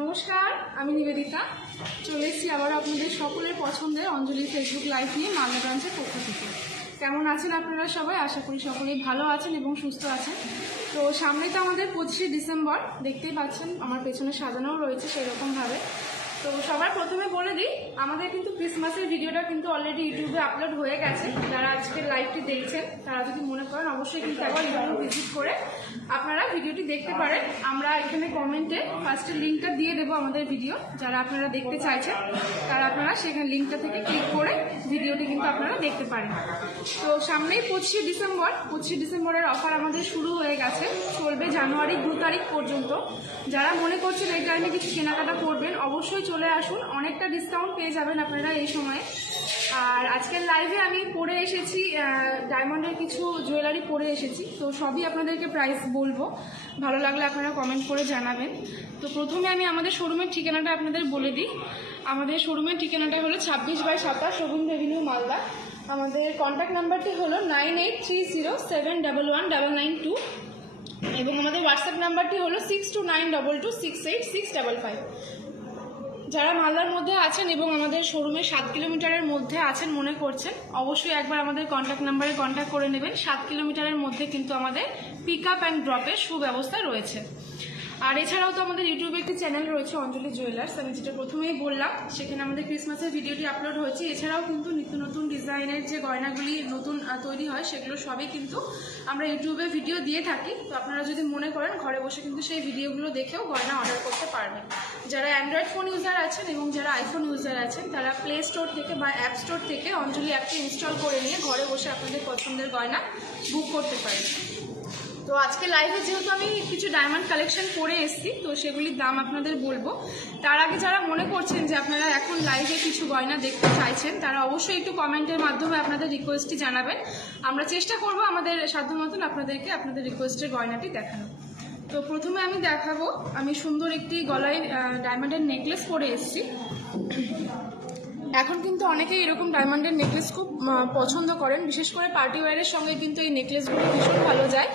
নমস্কার, আমি নিবেদিতা। চলে এসেছি আবার আপনাদের সকলের পছন্দের অঞ্জলি ফেসবুক লাইভ নিয়ে মালদা ব্রাঞ্চের পক্ষ থেকে। কেমন আছেন আপনারা সবাই? আশা করি সকলেই ভালো আছেন এবং সুস্থ আছেন। তো সামনে তো আমাদের 25শে ডিসেম্বর, দেখতেই পাচ্ছেন আমার পেছনে সাজানোও রয়েছে সেরকমভাবে। তো সবার প্রথমে বলে দিই, আমাদের কিন্তু ক্রিসমাসের ভিডিওটা কিন্তু অলরেডি ইউটিউবে আপলোড হয়ে গেছে। যারা আজকের লাইভটি দেখছেন তারা যদি মনে করেন অবশ্যই কিন্তু একবার ইউটিউব ভিজিট করে আপনারা ভিডিওটি দেখতে পারেন। আমরা এখানে কমেন্টে ফার্স্টে লিঙ্কটা দিয়ে দেবো আমাদের ভিডিও, যারা আপনারা দেখতে চাইছেন তারা আপনারা সেখানে লিঙ্কটা থেকে ক্লিক করে ভিডিওটি কিন্তু আপনারা দেখতে পারেন। তো সামনেই 25শে ডিসেম্বর, 25শে ডিসেম্বরের অফার আমাদের শুরু হয়ে গেছে, চলবে জানুয়ারি 2 তারিখ পর্যন্ত। যারা মনে করছেন এই টাইমে কিছু কেনাকাটা করবেন অবশ্যই চলে আসুন, অনেকটা ডিসকাউন্ট পেয়ে যাবেন আপনারা এই সময়ে। আর আজকের লাইভে আমি পরে এসেছি ডায়মন্ডের কিছু জুয়েলারি পরে এসেছি, তো সবই আপনাদেরকে প্রাইস বলবো, ভালো লাগলে আপনারা কমেন্ট করে জানাবেন। তো প্রথমে আমি আমাদের শোরুমের ঠিকানাটা আপনাদের বলে দিই। আমাদের শোরুমের ঠিকানাটা হলো 26/27 রবীন্দ্র এভিনিউ, মালদা। আমাদের কন্ট্যাক্ট নাম্বারটি হলো 9830711992 এবং আমাদের হোয়াটসঅ্যাপ নাম্বারটি হলো 6292268655। যারা মালদার মধ্যে আছেন এবং আমাদের শোরুমে 7 কিলোমিটারের মধ্যে আছেন মনে করছেন, অবশ্যই একবার আমাদের কন্ট্যাক্ট নাম্বারে কন্ট্যাক্ট করে নেবেন। 7 কিলোমিটারের মধ্যে কিন্তু আমাদের পিক আপ অ্যান্ড ড্রপের সুব্যবস্থা রয়েছে। আর এছাড়াও তো আমাদের ইউটিউবে একটি চ্যানেল রয়েছে অঞ্জলি জুয়েলার্স, আমি যেটা প্রথমেই বললাম, সেখানে আমাদের ক্রিসমাসের ভিডিওটি আপলোড হয়েছে। এছাড়াও কিন্তু নিত্য নতুন ডিজাইনের যে গয়নাগুলি নতুন তৈরি হয় সেগুলো সবই কিন্তু আমরা ইউটিউবে ভিডিও দিয়ে থাকি। তো আপনারা যদি মনে করেন ঘরে বসে কিন্তু সেই ভিডিওগুলো দেখেও গয়না অর্ডার করতে পারবেন। যারা অ্যান্ড্রয়েড ফোন ইউজার আছেন এবং যারা আইফোন ইউজার আছেন তারা প্লে স্টোর থেকে বা অ্যাপ স্টোর থেকে অঞ্জলি অ্যাপটি ইনস্টল করে নিয়ে ঘরে বসে আপনাদের পছন্দের গয়না বুক করতে পারেন। তো আজকে লাইভে যেহেতু আমি কিছু ডায়মন্ড কালেকশন করে এসেছি, তো সেগুলির দাম আপনাদের বলবো। তার আগে যারা মনে করছেন যে আপনারা এখন লাইভে কিছু গয়না দেখতে চাইছেন তারা অবশ্যই একটু কমেন্টের মাধ্যমে আপনাদের রিকোয়েস্টটি জানাবেন। আমরা চেষ্টা করব আমাদের সাধ্য মতন আপনাদেরকে আপনাদের রিকোয়েস্টের গয়নাটি দেখানো। তো প্রথমে আমি দেখাবো, আমি সুন্দর একটি গলায় ডায়মন্ডের নেকলেস পরে এসেছি। এখন কিন্তু অনেকেই এরকম ডায়মন্ডের নেকলেস খুব পছন্দ করেন, বিশেষ করে পার্টি ওয়্যারের সঙ্গে কিন্তু এই নেকলেসগুলো ভীষণ ভালো যায়।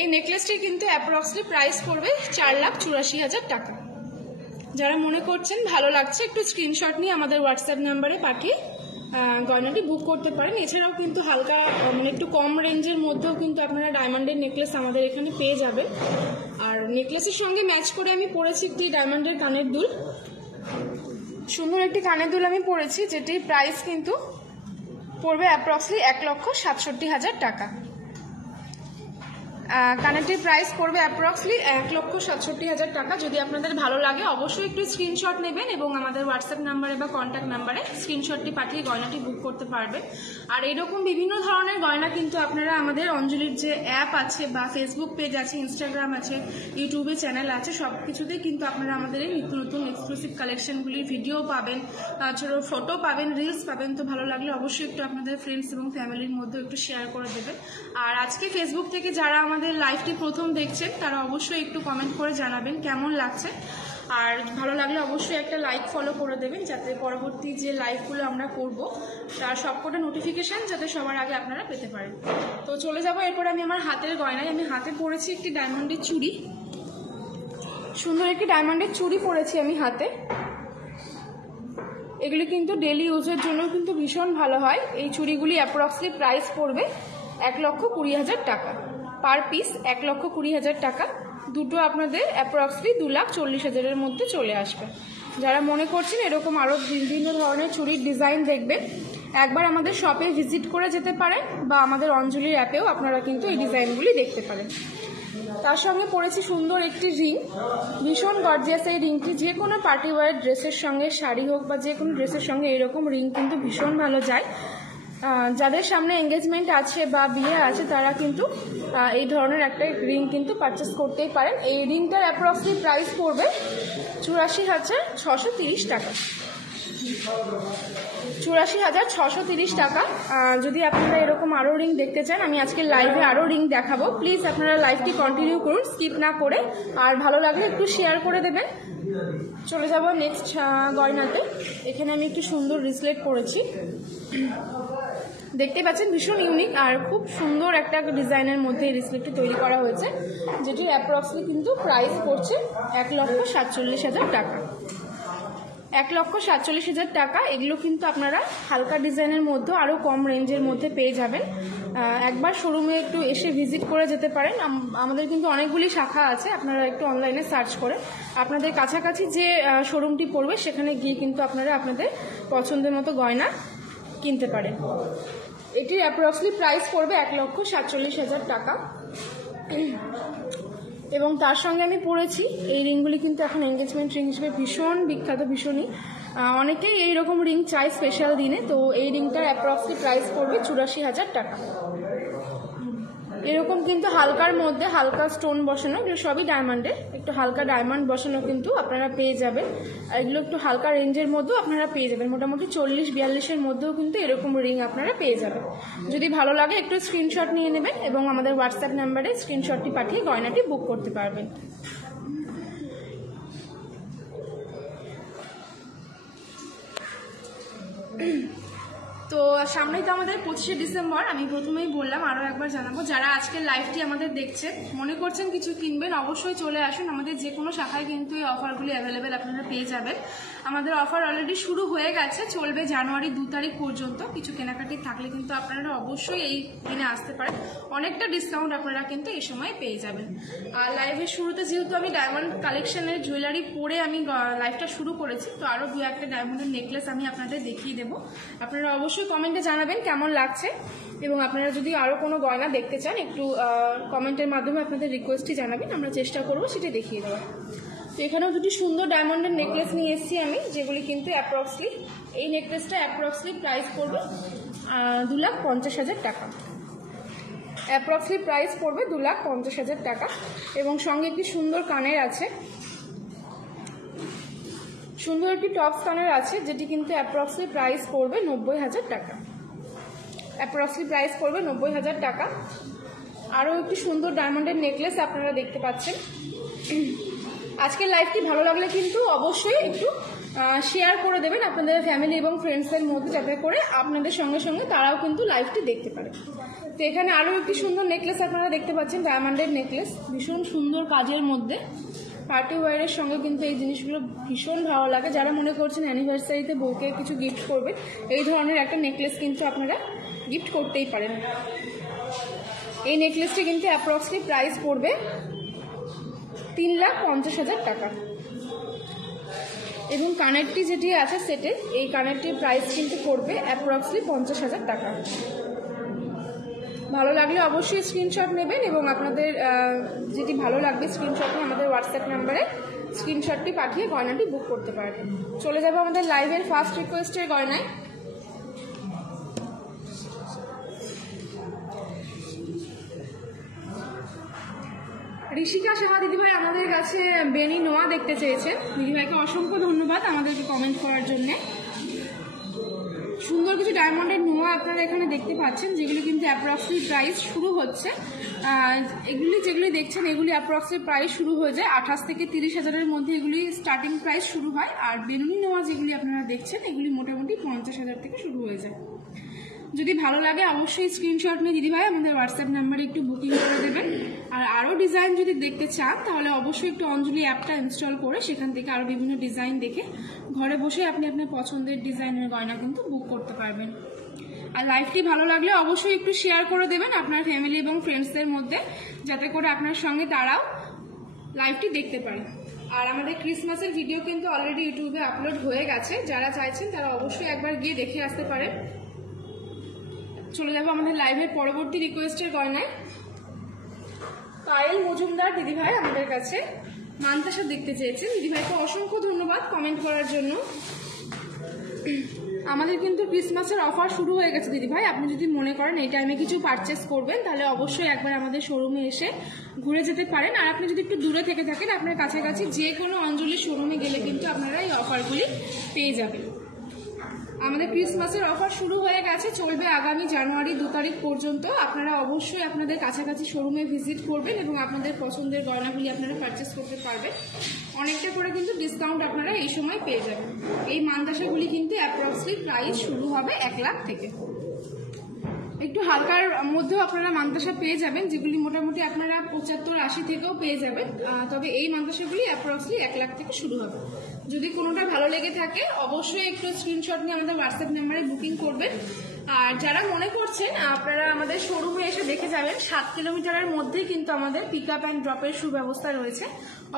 এই নেকলেসটির কিন্তু অ্যাপ্রক্সলি প্রাইস পড়বে 4,84,000 টাকা। যারা মনে করছেন ভালো লাগছে একটু স্ক্রিনশট নিয়ে আমাদের হোয়াটসঅ্যাপ নাম্বারে পাঠিয়ে গয়নাটি বুক করতে পারেন। এছাড়াও কিন্তু হালকা মানে একটু কম রেঞ্জের মধ্যেও কিন্তু আপনারা ডায়মন্ডের নেকলেস আমাদের এখানে পেয়ে যাবেন। আর নেকলেসের সঙ্গে ম্যাচ করে আমি পরেছি একটি ডায়মন্ডের কানের দুল, সুন্দর একটি কানের দুল আমি পরেছি, যেটির প্রাইস কিন্তু পড়বে অ্যাপ্রক্সলি 1,67,000 টাকা। কানেরটির প্রাইস পড়বে অ্যাপ্রক্সলি 1,67,000 টাকা। যদি আপনাদের ভালো লাগে অবশ্যই একটু স্ক্রিনশট নেবেন এবং আমাদের হোয়াটসঅ্যাপ নাম্বারে বা কন্ট্যাক্ট নাম্বারে স্ক্রিনশটটি পাঠিয়ে গয়নাটি বুক করতে পারবেন। আর এরকম বিভিন্ন ধরনের গয়না কিন্তু আপনারা আমাদের অঞ্জলির যে অ্যাপ আছে বা ফেসবুক পেজ আছে, ইনস্টাগ্রাম আছে, ইউটিউবে চ্যানেল আছে, সব কিছুতেই কিন্তু আপনারা আমাদের এই নিত্য নতুন এক্সক্লুসিভ কালেকশনগুলির ভিডিও পাবেন, ছোটো ফটো পাবেন, রিলস পাবেন। তো ভালো লাগলে অবশ্যই একটু আপনাদের ফ্রেন্ডস এবং ফ্যামিলির মধ্যে একটু শেয়ার করে দেবেন। আর আজকে ফেসবুক থেকে যারা আমাদের লাইভটি প্রথম দেখছেন তারা অবশ্যই একটু কমেন্ট করে জানাবেন কেমন লাগছে। আর ভালো লাগলে অবশ্যই একটা লাইক ফলো করে দেবেন, যাতে পরবর্তী যে লাইভগুলো আমরা করব তার সবকটা নোটিফিকেশান যাতে সবার আগে আপনারা পেতে পারেন। তো চলে যাব এরপর আমি আমার হাতের গয়নায়। আমি হাতে পরেছি একটি ডায়মন্ডের চুড়ি, সুন্দর একটি ডায়মন্ডের চুড়ি পরেছি আমি হাতে। এগুলি কিন্তু ডেলি ইউজের জন্য কিন্তু ভীষণ ভালো হয়। এই চুড়িগুলি অ্যাপ্রক্সলি প্রাইস পড়বে 1,20,000 টাকা পার পিস, 1,20,000 টাকা। দুটো আপনাদের অ্যাপ্রক্সলি 2,40,000-এর মধ্যে চলে আসবে। যারা মনে করছেন এরকম আরও বিভিন্ন ধরনের চুড়ির ডিজাইন দেখবেন, একবার আমাদের শপে ভিজিট করে যেতে পারেন বা আমাদের অঞ্জলির অ্যাপেও আপনারা কিন্তু এই ডিজাইনগুলি দেখতে পারেন। তার সঙ্গে পরেছি সুন্দর একটি রিং, ভীষণ গর্জিয়াস এই রিংটি। যে কোনো পার্টি ওয়্যার ড্রেসের সঙ্গে, শাড়ি হোক বা যে কোনো ড্রেসের সঙ্গে এরকম রিং কিন্তু ভীষণ ভালো যায়। যাদের সামনে এঙ্গেজমেন্ট আছে বা বিয়ে আছে তারা কিন্তু এই ধরনের একটা রিং কিন্তু পারচেস করতেই পারেন। এই রিংটার অ্যাপ্রক্সলি প্রাইস পড়বে 84,630 টাকা, 84,630 টাকা। যদি আপনারা এরকম আরও রিং দেখতে চান, আমি আজকে লাইভে আরও রিং দেখাবো। প্লিজ আপনারা লাইভটি কন্টিনিউ করুন স্কিপ না করে, আর ভালো লাগলে একটু শেয়ার করে দেবেন। চলে যাব নেক্সট গয়নাতে। এখানে আমি একটু সুন্দর রিসলেট করেছি, দেখতে পাচ্ছেন ভীষণ ইউনিক আর খুব সুন্দর একটা ডিজাইনের মধ্যে এই রিসলিপটি তৈরি করা হয়েছে, যেটির অ্যাপ্রক্সলি কিন্তু প্রাইস পড়ছে 1,47,000 টাকা। 1,47,000 টাকা। এগুলো কিন্তু আপনারা হালকা ডিজাইনের মধ্যে আরও কম রেঞ্জের মধ্যে পেয়ে যাবেন। একবার শোরুমে একটু এসে ভিজিট করে যেতে পারেন। আমাদের কিন্তু অনেকগুলি শাখা আছে, আপনারা একটু অনলাইনে সার্চ করে আপনাদের কাছাকাছি যে শোরুমটি পড়বে সেখানে গিয়ে কিন্তু আপনারা আপনাদের পছন্দের মতো গয়না কিনতে পারেন। এটির অ্যাপ্রক্সলি প্রাইস পড়বে 1,47,000 টাকা। এবং তার সঙ্গে আমি পরেছি এই রিংগুলি কিন্তু এখন এঙ্গেজমেন্ট রিং হিসেবে ভীষণ বিখ্যাত, ভীষণই অনেকেই এইরকম রিং চাই স্পেশাল দিনে। তো এই রিংটার অ্যাপ্রক্সলি প্রাইস পড়বে 84,000 টাকা। এরকম কিন্তু হালকার মধ্যে হালকা স্টোন বসানো, এগুলো সবই ডায়মন্ডের, একটু হালকা ডায়মন্ড বসানো কিন্তু আপনারা পেয়ে যাবেন। আর এগুলো একটু হালকা রেঞ্জের মধ্যেও আপনারা পেয়ে যাবেন, মোটামুটি 40-42-এর মধ্যেও কিন্তু এরকম রিং আপনারা পেয়ে যাবেন। যদি ভালো লাগে একটু স্ক্রিনশট নিয়ে নেবেন এবং আমাদের হোয়াটসঅ্যাপ নাম্বারে স্ক্রিনশটটি পাঠিয়ে গয়নাটি বুক করতে পারবেন। তো সামনেই তো আমাদের 25শে ডিসেম্বর। আমি প্রথমেই বললাম, আরও একবার জানাবো, যারা আজকের লাইভটি আমাদের দেখছেন মনে করছেন কিছু কিনবেন, অবশ্যই চলে আসুন। আমাদের যে কোনো শাখায় কিন্তু এই অফারগুলি অ্যাভেলেবেল আপনারা পেয়ে যাবেন। আমাদের অফার অলরেডি শুরু হয়ে গেছে, চলবে জানুয়ারি 2 তারিখ পর্যন্ত। কিছু কেনাকাটি থাকলে কিন্তু আপনারা অবশ্যই এই দিনে আসতে পারেন, অনেকটা ডিসকাউন্ট আপনারা কিন্তু এই সময় পেয়ে যাবেন। আর লাইভের শুরুতে যেহেতু আমি ডায়মন্ড কালেকশনের জুয়েলারি পরে আমি লাইভটা শুরু করেছি, তো আরও 2-1টা ডায়মন্ডের নেকলেস আমি আপনাদের দেখিয়ে দেবো। আপনারা অবশ্যই কমেন্টে জানাবেন কেমন লাগছে, এবং আপনারা যদি আরও কোনো গয়না দেখতে চান একটু কমেন্টের মাধ্যমে আপনাদের রিকোয়েস্টটি জানাবেন, আমরা চেষ্টা করবো সেটা দেখিয়ে দেওয়ার। তো এখানেও দুটি সুন্দর ডায়মন্ডের নেকলেস নিয়ে এসেছি আমি, যেগুলি কিন্তু অ্যাপ্রক্সলি, এই নেকলেসটা অ্যাপ্রক্সলি প্রাইস পড়বে 2,50,000 টাকা। অ্যাপ্রক্সলি প্রাইস পড়বে 2,50,000 টাকা। এবং সঙ্গে একটি সুন্দর কানের আছে, সুন্দর একটি টপ কানের আছে, যেটি কিন্তু অ্যাপ্রক্সলি প্রাইস পড়বে 90,000 টাকা। অ্যাপ্রক্সলি প্রাইস পড়বে 90,000 টাকা। আরও একটি সুন্দর ডায়মন্ডের নেকলেস আপনারা দেখতে পাচ্ছেন। আজকের লাইভটি ভালো লাগলে কিন্তু অবশ্যই একটু শেয়ার করে দেবেন আপনাদের ফ্যামিলি এবং ফ্রেন্ডসদের মধ্যে, যাতে করে আপনাদের সঙ্গে সঙ্গে তারাও কিন্তু লাইভটি দেখতে পারে। তো এখানে আরও একটি সুন্দর নেকলেস আপনারা দেখতে পাচ্ছেন, ডায়মন্ডের নেকলেস, ভীষণ সুন্দর কাজের মধ্যে। পার্টি ওয়ারের সঙ্গে কিন্তু এই জিনিসগুলো ভীষণ ভালো লাগে। যারা মনে করছেন অ্যানিভার্সারিতে বউকে কিছু গিফট করবে, এই ধরনের একটা নেকলেস কিন্তু আপনারা গিফট করতেই পারেন। এই নেকলেসটি কিন্তু অ্যাপ্রক্সলি প্রাইস পড়বে 3,50,000 টাকা। এবং কানেরটি যেটি আছে সেটে, এই কানেরটির প্রাইস কিন্তু পড়বে অ্যাপ্রক্সলি 50,000 টাকা। ভালো লাগলে অবশ্যই স্ক্রিনশট নেবেন এবং আপনাদের যেটি ভালো লাগবে স্ক্রিনশট নিয়ে আমাদের হোয়াটসঅ্যাপ নাম্বারে স্ক্রিনশটটি পাঠিয়ে গয়নাটি বুক করতে পারবেন। চলে যাবো আমাদের লাইভের ফার্স্ট রিকোয়েস্টের গয়নায়। ঋষিকা সাহা দিদিভাই আমাদের কাছে বেনি নোয়া দেখতে চেয়েছেন। দিদিভাইকে অসংখ্য ধন্যবাদ আমাদেরকে কমেন্ট করার জন্যে। সুন্দর কিছু ডায়মন্ডের নোয়া আপনারা এখানে দেখতে পাচ্ছেন, যেগুলি কিন্তু অ্যাপ্রক্সলি প্রাইস শুরু হচ্ছে। যেগুলি দেখছেন এগুলি অ্যাপ্রক্সলি প্রাইস শুরু হয়ে যায় 28 থেকে 30,000-এর মধ্যে, এগুলি স্টার্টিং প্রাইস শুরু হয়। আর বেনুনি নোয়া যেগুলি আপনারা দেখছেন এগুলি মোটামুটি 50,000 থেকে শুরু হয়ে যায়। যদি ভালো লাগে অবশ্যই স্ক্রিনশট নিয়ে দিদিভাই আমাদের হোয়াটসঅ্যাপ নাম্বারে একটু বুকিং করে দেবেন। আর আরও ডিজাইন যদি দেখতে চান তাহলে অবশ্যই একটু অঞ্জলি অ্যাপটা ইনস্টল করে সেখান থেকে আরও বিভিন্ন ডিজাইন দেখে ঘরে বসে আপনি আপনার পছন্দের ডিজাইনের গয়না কিন্তু বুক করতে পারবেন। আর লাইভটি ভালো লাগলে অবশ্যই একটু শেয়ার করে দেবেন আপনার ফ্যামিলি এবং ফ্রেন্ডসদের মধ্যে, যাতে করে আপনার সঙ্গে তারাও লাইভটি দেখতে পারে। আর আমাদের ক্রিসমাসের ভিডিও কিন্তু অলরেডি ইউটিউবে আপলোড হয়ে গেছে, যারা চাইছেন তারা অবশ্যই একবার গিয়ে দেখে আসতে পারেন। চলে যাবো আমাদের লাইভের পরবর্তী রিকোয়েস্টের গয়নায়। পায়েল মজুমদার দিদিভাই আমাদের কাছে মানতাসা দেখতে চেয়েছেন। দিদিভাইকে অসংখ্য ধন্যবাদ কমেন্ট করার জন্য। আমাদের কিন্তু ক্রিসমাসের অফার শুরু হয়ে গেছে দিদিভাই, আপনি যদি মনে করেন এই টাইমে কিছু পারচেস করবেন তাহলে অবশ্যই একবার আমাদের শোরুমে এসে ঘুরে যেতে পারেন। আর আপনি যদি একটু দূরে থেকে থাকেন, আপনার কাছাকাছি যে কোনো অঞ্জলির শোরুমে গেলে কিন্তু আপনারা এই অফারগুলি পেয়ে যাবেন। আমাদের ক্রিসমাসের অফার শুরু হয়ে গেছে, চলবে আগামী জানুয়ারি 2 তারিখ পর্যন্ত। আপনারা অবশ্যই আপনাদের কাছাকাছি শোরুমে ভিজিট করবেন এবং আপনাদের পছন্দের গয়নাগুলি আপনারা পারচেস করতে পারবেন। অনেকটা করে কিন্তু ডিসকাউন্ট আপনারা এই সময় পেয়ে যাবেন। এই মানতাসাগুলি কিন্তু অ্যাপ্রক্সলি প্রাইস শুরু হবে 1 লাখ থেকে। একটু হালকার মধ্যেও আপনারা মান্তাসা পেয়ে যাবেন, যেগুলি মোটামুটি আপনারা 75-80 থেকেও পেয়ে যাবেন। তবে এই মান্তাসাগুলি অ্যাপ্রক্সলি 1 লাখ থেকে শুরু হবে। যদি কোনোটা ভালো লেগে থাকে অবশ্যই একটু স্ক্রিনশট নিয়ে আমাদের হোয়াটসঅ্যাপ নাম্বারে বুকিং করবেন। আর যারা মনে করছেন আপনারা আমাদের শোরুমে এসে দেখে যাবেন, 7 কিলোমিটারের মধ্যেই কিন্তু আমাদের পিক আপ অ্যান্ড ড্রপের সুব্যবস্থা রয়েছে।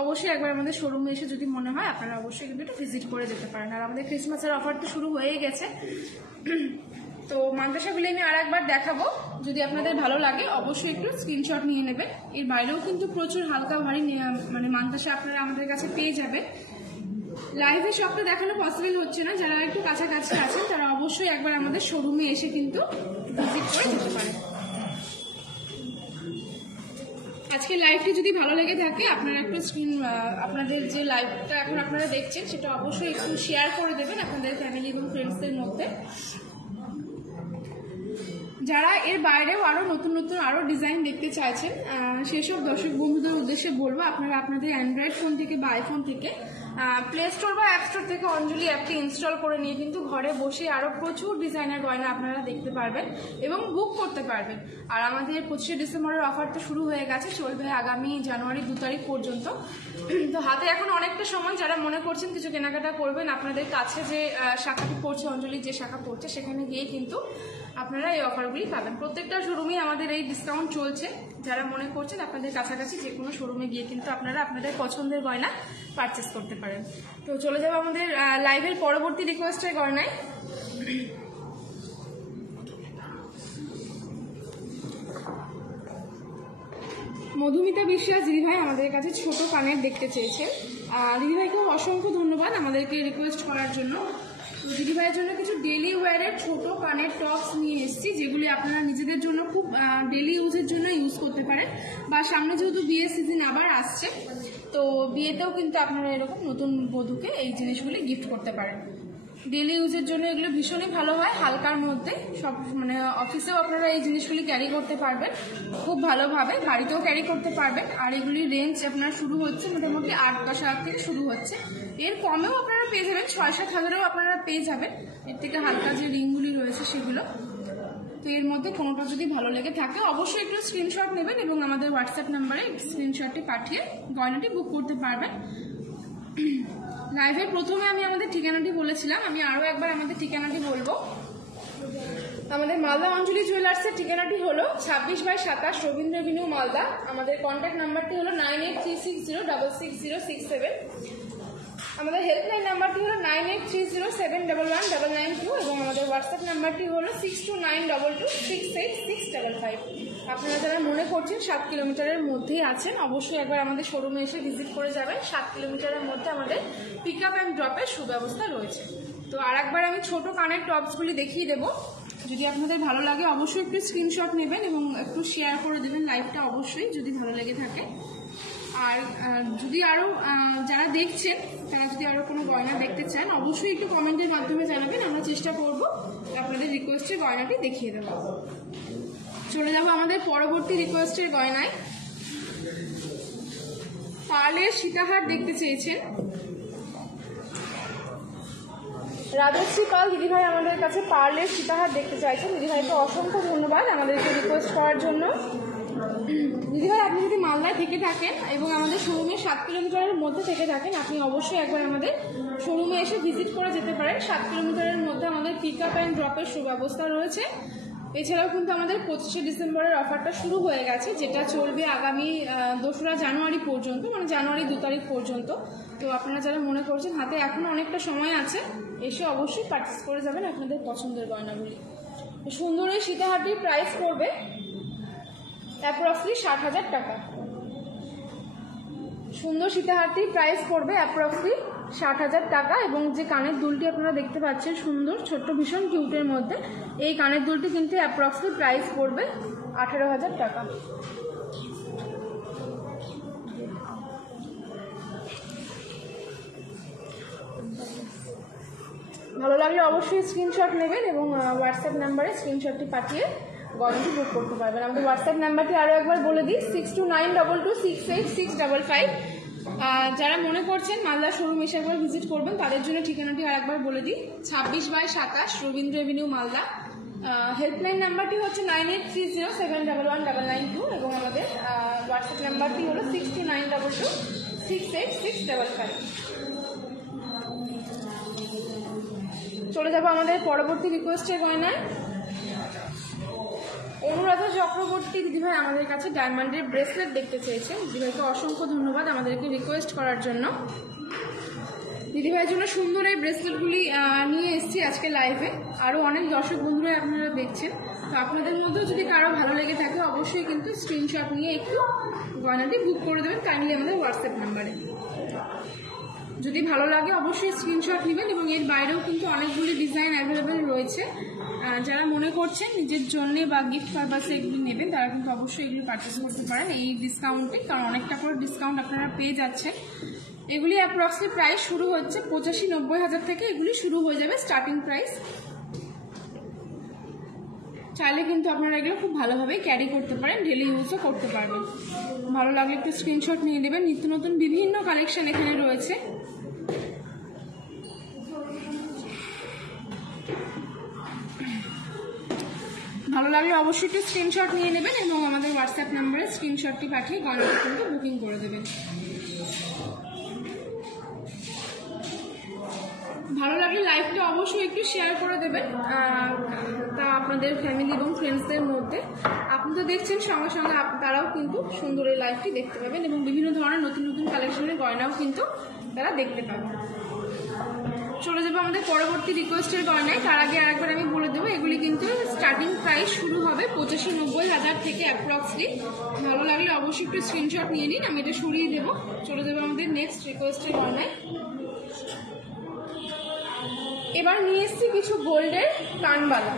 অবশ্যই একবার আমাদের শোরুমে এসে যদি মনে হয় আপনারা অবশ্যই কিন্তু একটু ভিজিট করে যেতে পারেন। আর আমাদের ক্রিসমাসের অফার তো শুরু হয়ে গেছে, তো মান্তাসাগুলি আমি আর একবার দেখাবো। যদি আপনাদের ভালো লাগে অবশ্যই একটু স্ক্রিনশট নিয়ে নেবেন। এর বাইরেও কিন্তু প্রচুর হালকা ভারী মানে মান্তাসা আপনারা আমাদের কাছে পেয়ে যাবেন। লাইভে সবটা দেখানো পসিবল হচ্ছে না, যারা একটু কাছাকাছি আছেন তারা অবশ্যই একবার আমাদের শোরুমে এসে কিন্তু ভিজিট করে যেতে পারেন। আজকে লাইভটি যদি ভালো লেগে থাকে আপনারা একটু আপনাদের যে লাইভটা এখন আপনারা দেখছেন সেটা অবশ্যই একটু শেয়ার করে দেবেন আপনাদের ফ্যামিলি এবং ফ্রেন্ডসদের মধ্যে। যারা এর বাইরেও আরো নতুন নতুন আরো ডিজাইন দেখতে চাইছেন সেসব দর্শক বন্ধুদের উদ্দেশ্যে বলবো, আপনারা আপনাদের অ্যান্ড্রয়েড ফোন থেকে বা আইফোন থেকে প্লে স্টোর বা অ্যাপ স্টোর থেকে অঞ্জলি অ্যাপটি ইনস্টল করে নিয়ে কিন্তু ঘরে বসে আরো প্রচুর ডিজাইনের গয়না আপনারা দেখতে পারবেন এবং বুক করতে পারবেন। আর আমাদের 25শে ডিসেম্বরের অফার তো শুরু হয়ে গেছে, চলবে আগামী জানুয়ারি 2 তারিখ পর্যন্ত। তো হাতে এখন অনেকটা সময়, যারা মনে করছেন কিছু কেনাকাটা করবেন আপনাদের কাছে যে শাখাটি পড়ছে, অঞ্জলির যে শাখা পড়ছে সেখানে গিয়ে কিন্তু আপনারা এই অফারগুলি পাবেন। প্রত্যেকটা শোরুমে আমাদের এই ডিসকাউন্ট চলছে। যারা মনে করছেন আপনাদের কাছাকাছি যে কোনো শোরুমে গিয়ে কিন্তু আপনারা আপনাদের পছন্দের গয়না পারচেস করতে পারেন। তো চলে যাবো আমাদের লাইভের পরবর্তী রিকোয়েস্টের গয়নায়। মধুমিতা বিশ্বাস দিদিভাই আমাদের কাছে ছোট কানের দেখতে চেয়েছেন। দিদিভাইকে অসংখ্য ধন্যবাদ আমাদেরকে রিকোয়েস্ট করার জন্য। তো দিদিভাইয়ের জন্য কিছু ডেলি ওয়্যারের ছোট কানের টপস নিয়ে এসেছি, যেগুলি আপনারা নিজেদের জন্য খুব ডেলি ইউজের জন্য ইউজ করতে পারেন। বা সামনে যেহেতু বিয়ের সিজন আবার আসছে, তো বিয়েতেও কিন্তু আপনারা এরকম নতুন বধূকে এই জিনিসগুলি গিফট করতে পারেন। ডেলি ইউজের জন্য এগুলো ভীষণই ভালো হয়, হালকার মধ্যে সব মানে অফিসেও আপনারা এই জিনিসগুলি ক্যারি করতে পারবেন খুব ভালোভাবে, বাড়িতেও ক্যারি করতে পারবেন। আর এগুলির রেঞ্জ আপনার শুরু হচ্ছে মোটামুটি 8-10 হাজার থেকে শুরু হচ্ছে, এর কমেও আপনারা পেয়ে যাবেন, 6-7 হাজারেও আপনারা পেয়ে যাবেন এর থেকে হালকা যে রিংগুলি রয়েছে সেগুলো। তো এর মধ্যে কোনোটা যদি ভালো লেগে থাকে অবশ্যই একটু স্ক্রিনশট নেবেন এবং আমাদের হোয়াটসঅ্যাপ নাম্বারে স্ক্রিনশটটি পাঠিয়ে গয়নাটি বুক করতে পারবেন। লাইভের প্রথমে আমি আমাদের ঠিকানাটি বলেছিলাম, আমি আরও একবার আমাদের ঠিকানাটি বলবো। আমাদের মালদা অঞ্জলি জুয়েলার্সের ঠিকানাটি হলো 26/27 রবীন্দ্র এভিনিউ মালদা। আমাদের কন্ট্যাক্ট নাম্বারটি হলো 9836066067। আমাদের হেল্পলাইন নাম্বারটি হলো 9830711199 এবং আমাদের হোয়াটসঅ্যাপ নাম্বারটি হলো 6292268655। আপনারা যারা মনে করছেন 7 কিলোমিটারের মধ্যেই আছেন অবশ্যই একবার আমাদের শোরুমে এসে ভিজিট করে যাবেন। 7 কিলোমিটারের মধ্যে আমাদের পিক আপ অ্যান্ড ড্রপের সুব্যবস্থা রয়েছে। তো আর একবার আমি ছোট কানের টপসগুলি দেখিয়ে দেবো, যদি আপনাদের ভালো লাগে অবশ্যই একটু স্ক্রিনশট নেবেন এবং একটু শেয়ার করে দেবেন লাইভটা অবশ্যই যদি ভালো লেগে থাকে। আর যদি আরও যারা দেখছেন তারা যদি আরও কোনো গয়না দেখতে চান অবশ্যই একটু কমেন্টের মাধ্যমে জানাবেন, আমরা চেষ্টা করব আপনাদের রিকোয়েস্টের গয়নাটি দেখিয়ে দেবো। চলে যাব আমাদের পরবর্তী রিকোয়েস্টের গয়নায়। পার্লের সীতাহার দেখতে চেয়েছেন রাজশ্রী পাল দিদিভাই, আমাদের কাছে পার্লের সীতাহার দেখতে চাইছেন। দিদিভাইকে অসংখ্য ধন্যবাদ আমাদেরকে রিকোয়েস্ট করার জন্য। দিদিভাই আপনি যদি মালদায় থেকে থাকেন এবং আমাদের শোরুমে 7 কিলোমিটারের মধ্যে থেকে থাকেন আপনি অবশ্যই একবার আমাদের শোরুমে এসে ভিজিট করে যেতে পারেন। 7 কিলোমিটারের মধ্যে আমাদের পিক আপ অ্যান্ড ড্রপের সুব্যবস্থা রয়েছে। এছাড়াও কিন্তু আমাদের 25শে ডিসেম্বরের অফারটা শুরু হয়ে গেছে, যেটা চলবে আগামী 2রা জানুয়ারি পর্যন্ত, মানে জানুয়ারি 2 তারিখ পর্যন্ত। তো আপনারা যারা মনে করছেন হাতে এখনো অনেকটা সময় আছে, এসে অবশ্যই পারচেস করে যাবেন আপনাদের পছন্দের গয়নাগুলি। সুন্দর এই সীতাহারটির প্রাইস পড়বে অ্যাপ্রক্সলি 60,000 টাকা। সুন্দর সীতাহারটির প্রাইস পড়বে অ্যাপ্রক্সলি 60,000 টাকা। এবং যে কানের দুলটি আপনারা দেখতে পাচ্ছেন সুন্দর ছোট্ট ভীষণ কিউটের মধ্যে, এই কানের দুলটি কিন্তু অ্যাপ্রক্সলি প্রাইস পড়বে 18,000 টাকা। ভালো লাগলে অবশ্যই স্ক্রিনশট নেবেন এবং হোয়াটসঅ্যাপ নাম্বারে স্ক্রিনশটটি পাঠিয়ে গয়নাটি বুক করতে পারবেন। আমাদের হোয়াটসঅ্যাপ নাম্বারটি আরও একবার বলে দিই 6292268655। যারা মনে করছেন মালদা শোরুম এসে একবার ভিজিট করবেন তাদের জন্য ঠিকানাটি আর একবার বলে দিই 26/27 রবীন্দ্র এভিনিউ মালদা। হেল্পলাইন নাম্বারটি হচ্ছে 9830711992 এবং আমাদের হোয়াটসঅ্যাপ নাম্বারটি হলো 6922686655। চলে যাবো আমাদের পরবর্তী রিকোয়েস্টের গয়নায়। অনুরাধা চক্রবর্তী দিদিভাই আমাদের কাছে ডায়মন্ডের ব্রেসলেট দেখতে চেয়েছেন। দিদিভাইকে অসংখ্য ধন্যবাদ আমাদেরকে রিকোয়েস্ট করার জন্য। দিদিভাইয়ের জন্য সুন্দর এই ব্রেসলেটগুলি নিয়ে এসেছি আজকে লাইভে। আরও অনেক দর্শক বন্ধুরাই আপনারা দেখছেন, তো আপনাদের মধ্যেও যদি কারো ভালো লেগে থাকে অবশ্যই কিন্তু স্ক্রিনশট নিয়ে একটু গয়নাটি বুক করে দেবেন কাইন্ডলি আমাদের হোয়াটসঅ্যাপ নাম্বারে। যদি ভালো লাগে অবশ্যই স্ক্রিনশট নেবেন এবং এর বাইরেও কিন্তু অনেকগুলি ডিজাইন অ্যাভেলেবেল রয়েছে। যারা মনে করছেন নিজের জন্য বা গিফট পারপাসে এগুলি নেবেন তারা কিন্তু অবশ্যই এগুলি পারচেস করতে পারেন এই ডিসকাউন্টে, কারণ অনেকটা করে ডিসকাউন্ট আপনারা পেয়ে যাচ্ছেন। এগুলি অ্যাপ্রক্সলি প্রাইস শুরু হচ্ছে 85-90 হাজার থেকে, এগুলি শুরু হয়ে যাবে স্টার্টিং প্রাইস। চাইলে কিন্তু আপনারা এগুলো খুব ভালোভাবে ক্যারি করতে পারেন, ডেলি ইউজও করতে পারবেন। ভালো লাগলে একটু স্ক্রিনশট নিয়ে নেবেন। নিত্য নতুন বিভিন্ন কালেকশন এখানে রয়েছে। ভালো লাগলে অবশ্যই একটু স্ক্রিনশট নিয়ে নেবেন এবং আমাদের হোয়াটসঅ্যাপ নাম্বারে স্ক্রিনশটটি পাঠিয়ে গয়নাটি কিন্তু বুকিং করে দেবেন। ভালো লাগলে লাইভটা অবশ্যই একটু শেয়ার করে দেবেন তা আপনাদের ফ্যামিলি এবং ফ্রেন্ডসদের মধ্যে। আপনি তো দেখছেন, সঙ্গে সঙ্গে তারাও কিন্তু সুন্দর এই লাইভটি দেখতে পাবেন এবং বিভিন্ন ধরনের নতুন নতুন কালেকশনের গয়নাও কিন্তু তারা দেখতে পাবেন। চলে যাবো আমাদের পরবর্তী রিকোয়েস্টের গয়নায়। তার আগে আরেকবার আমি বলে দেবো, এগুলি কিন্তু স্টার্টিং প্রাইস শুরু হবে 85-90 হাজার থেকে অ্যাপ্রক্সলি। ভালো লাগলে অবশ্যই একটু স্ক্রিনশট নিয়ে নিন, আমি এটা সরিয়ে দেবো। চলে যাবো আমাদের নেক্সট রিকোয়েস্টের গয়নায়। এবার নিয়ে এসছি কিছু গোল্ডের কানবালা।